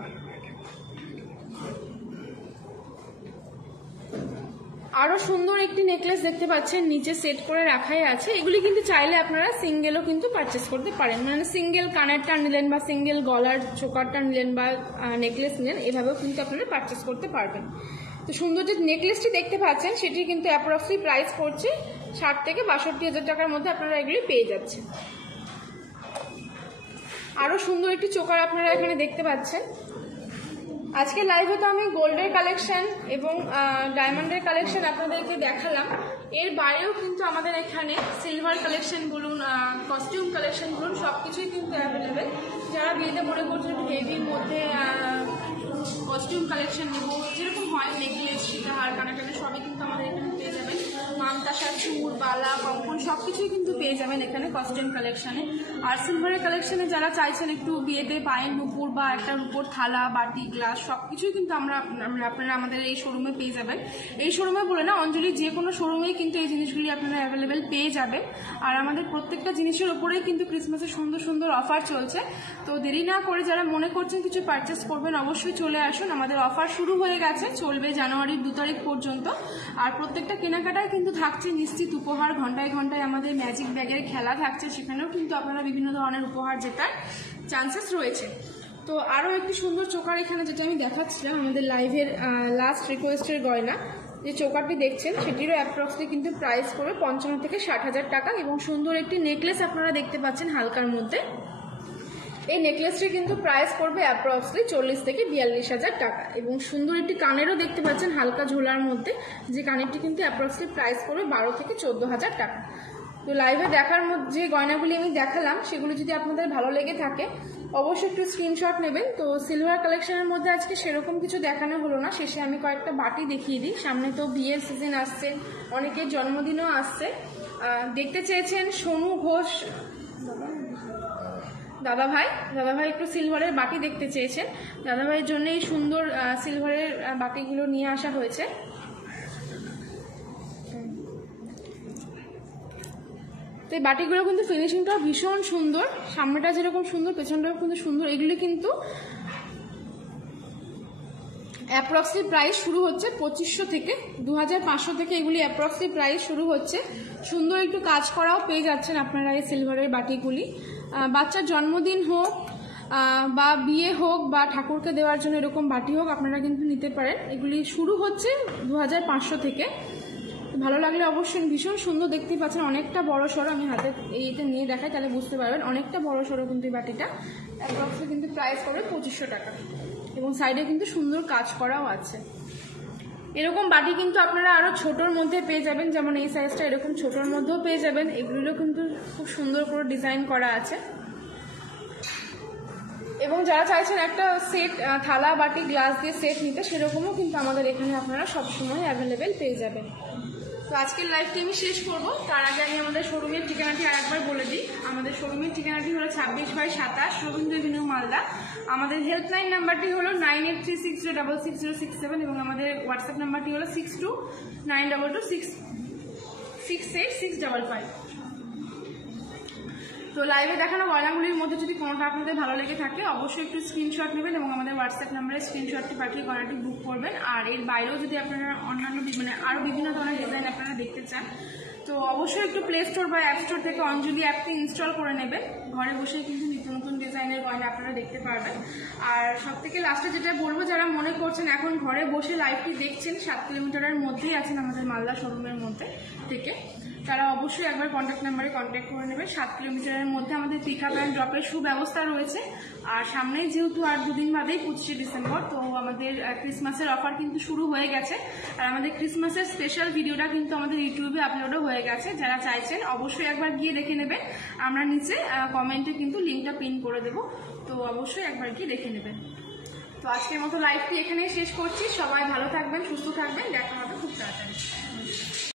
আরো সুন্দর একটি নেকলেস দেখতে পাচ্ছেন, নিচে সেট করে রাখাই আছে। এগুলি কিন্তু চাইলে আপনারা সিঙ্গেলও কিন্তু পারচেস করতে পারেন, মানে সিঙ্গেল কানেরটা নিলেন বা সিঙ্গেল গলার চোকারটা নিলেন বা নেকলেস নিলেন, এভাবেও কিন্তু আপনারা পারচেস করতে পারবেন। তো সুন্দর যে নেকলেসটি দেখতে পাচ্ছেন সেটি কিন্তু অ্যাপ্রক্সলি প্রাইস পড়ছে 60 থেকে 62,000 টাকার মধ্যে আপনারা এগুলি পেয়ে যাচ্ছেন। আরো সুন্দর একটি চোকার আপনারা এখানে দেখতে পাচ্ছেন। আজকে লাইভে তো আমি গোল্ডের কালেকশন এবং ডায়মন্ডের কালেকশন আপনাদেরকে দেখালাম। এর বাইরেও কিন্তু আমাদের এখানে সিলভার কালেকশন বলুন, কস্টিউম কালেকশন বলুন, সব কিছুই কিন্তু অ্যাভেলেবেল। যারা বিয়েতে মনে করছেন একটু হেভির মধ্যে কস্টিউম কালেকশন নেব, যেরকম হয় নেকলেস, হার, কানাকানি সবই কিন্তু আমাদের এখানে পেয়ে যাবেন। মানতাসা, চুর, বালা, কঙ্কন সব কিছুই কিন্তু পেয়ে যাবেন এখানে কস্টিউম কালেকশনে। আর সিলভারের কালেকশনে যারা চাইছেন একটু বিয়েতে পায়ের নুপুর বা একটা রূপোর থালা, বাটি, গ্লাস সব কিছুই কিন্তু আপনারা আমাদের এই শোরুমে পেয়ে যাবেন। এই শোরুমে বলে না, অঞ্জলির যে কোনো শোরুমেই কিন্তু এই জিনিসগুলি আপনারা অ্যাভেলেবেল পেয়ে যাবেন। আর আমাদের প্রত্যেকটা জিনিসের উপরেই কিন্তু ক্রিসমাসের সুন্দর সুন্দর অফার চলছে। তো দেরি না করে যারা মনে করছেন কিছু পারচেস করবেন অবশ্যই চলে আসুন। আমাদের অফার শুরু হয়ে গেছে, চলবে জানুয়ারির 2 তারিখ পর্যন্ত। আর প্রত্যেকটা কেনাকাটায় কিন্তু থাকছে নিশ্চিত উপহার। ঘন্টায় ঘন্টায় আমাদের ম্যাজিক ব্যাগের খেলা থাকছে, সেখানেও কিন্তু আপনারা বিভিন্ন ধরনের উপহার জেতার চান্সেস রয়েছে। তো আরও একটি সুন্দর চোকার এখানে যেটা আমি দেখাচ্ছিলাম, আমাদের লাইভের লাস্ট রিকোয়েস্টের গয়না যে চোকারটি দেখছেন সেটিরও অ্যাপ্রক্সলি কিন্তু প্রাইস করবে 55 থেকে 60,000 টাকা। এবং সুন্দর একটি নেকলেস আপনারা দেখতে পাচ্ছেন হালকার মধ্যে। এই নেকলেসটি কিন্তু প্রাইস করবে অ্যাপ্রক্সলি 40 থেকে 42,000 টাকা। এবং সুন্দর একটি কানেরও দেখতে পাচ্ছেন হালকা ঝোলার মধ্যে, যে কানেরটি কিন্তু অ্যাপ্রক্সলি প্রাইস করবে 12 থেকে 14,000 টাকা। তো লাইভে দেখার মধ্যে যে গয়নাগুলি আমি দেখালাম সেগুলো যদি আপনাদের ভালো লেগে থাকে অবশ্যই একটু স্ক্রিনশট নেবেন। তো সিলভার কালেকশনের মধ্যে আজকে সেরকম কিছু দেখানো হলো না, শেষে আমি কয়েকটা বাটি দেখিয়ে দিই। সামনে তো বিয়ের সিজন আসছে, অনেকের জন্মদিনও আসছে। দেখতে চেয়েছেন সোনু ঘোষ দাদাভাই একটু সিলভারের বাটি দেখতে চেয়েছেন। দাদাভাইয়ের জন্য এই সুন্দর সিলভারের বাটিগুলো নিয়ে আসা হয়েছে। তো এই বাটিগুলো কিন্তু ফিনিশিংটাও ভীষণ সুন্দর, সামনেটা যেরকম সুন্দর পেছনটাও কিন্তু সুন্দর। এগুলি কিন্তু অ্যাপ্রক্সিমেট প্রাইস শুরু হচ্ছে 2500 থেকে 2500 থেকে এগুলি অ্যাপ্রক্সিমেট প্রাইস শুরু হচ্ছে। সুন্দর একটু কাজ করাও পেয়ে যাচ্ছেন আপনারা এই সিলভারের বাটিগুলি। বাচ্চার জন্মদিন হোক বা বিয়ে হোক বা ঠাকুরকে দেওয়ার জন্য এরকম বাটি হোক আপনারা কিন্তু নিতে পারেন। এগুলি শুরু হচ্ছে 2500 থেকে। ভালো লাগলে অবশ্যই, ভীষণ সুন্দর দেখতেই পাচ্ছেন, অনেকটা বড় সড়ো। আমি হাতে এইটা নিয়ে দেখাই তাহলে বুঝতে পারবেন, অনেকটা বড় সড়ো কিন্তু এই বাটিটা। অ্যাপ্রক্সিমেট কিন্তু প্রাইস পড়বে 2500 টাকা এবং সাইডে কিন্তু সুন্দর কাজ করাও আছে। এরকম বাটি কিন্তু আপনারা আরো ছোটোর মধ্যে পেয়ে যাবেন, যেমন এই সাইজটা এরকম ছোটোর মধ্যেও পেয়ে যাবেন। এগুলো কিন্তু খুব সুন্দর করে ডিজাইন করা আছে। এবং যারা চাইছেন একটা সেট থালা বাটি গ্লাস দিয়ে সেট নিতে, সেরকমও কিন্তু আমাদের এখানে আপনারা সবসময় অ্যাভেলেবেল পেয়ে যাবেন। তো আজকের লাইভটি আমি শেষ করব, তার আগে আমি আমাদের শোরুমের ঠিকানাটি আর একবার বলে দিই। আমাদের শোরুমের ঠিকানাটি হলো 26/27 রবীন্দ্র এভিনিউ, মালদা। আমাদের হেল্পলাইন নাম্বারটি হলো 9836060667 এবং আমাদের হোয়াটসঅ্যাপ নাম্বারটি হলো 6292268655। তো লাইভে দেখানো গয়নাগুলির মধ্যে যদি কোনোটা আপনাদের ভালো লেগে থাকে অবশ্যই একটু স্ক্রিনশট নেবেন এবং আমাদের হোয়াটসঅ্যাপ নাম্বারে স্ক্রিনশটটি পাঠিয়ে গয়নাটি বুক করবেন। আর এর বাইরেও যদি আপনারা অন্যান্য আরও বিভিন্ন ধরনের ডিজাইন আপনারা দেখতে চান তো অবশ্যই একটু প্লে স্টোর বা অ্যাপ স্টোর থেকে অঞ্জলি অ্যাপটি ইনস্টল করে নেবেন। ঘরে বসেই কিন্তু নিত্য নতুন ডিজাইনের গয়না আপনারা দেখতে পারবেন। আর সব থেকে লাস্টে যেটা বলবো, যারা মনে করছেন এখন ঘরে বসে লাইভটি দেখছেন, 7 কিলোমিটারের মধ্যেই আছেন আমাদের মালদা শোরুমের মধ্যে থেকে, তারা অবশ্যই একবার কন্ট্যাক্ট নাম্বারে কন্ট্যাক্ট করে নেবে। 7 কিলোমিটারের মধ্যে আমাদের পিক আপ অ্যান্ড ড্রপের সুব্যবস্থা রয়েছে। আর সামনেই যেহেতু আর 2 দিন বাদেই 25শে ডিসেম্বর, তো আমাদের ক্রিসমাসের অফার কিন্তু শুরু হয়ে গেছে। আর আমাদের ক্রিসমাসের স্পেশাল ভিডিওটা কিন্তু আমাদের ইউটিউবে আপলোডও হয়ে গেছে। যারা চাইছেন অবশ্যই একবার গিয়ে দেখে নেবেন, আমরা নিচে কমেন্টে কিন্তু লিঙ্কটা পিন করে দেবো, তো অবশ্যই একবার গিয়ে দেখে নেবেন। তো আজকের মতো লাইভটি এখানেই শেষ করছি। সবাই ভালো থাকবেন, সুস্থ থাকবেন, দেখা হবে খুব তাড়াতাড়ি।